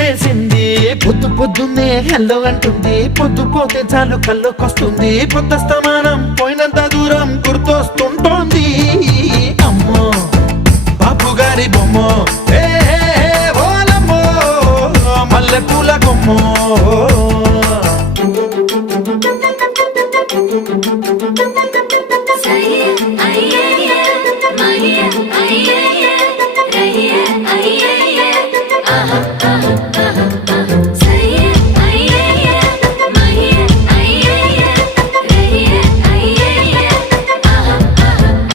చేసింది. పొద్దు పొద్దున్నే హెల్లో అంటుంది, పొద్దు పోతే చాలు కళ్ళొకొస్తుంది. పొద్దుస్తమానం పోయినంత దూరం గుర్తొస్తుంది.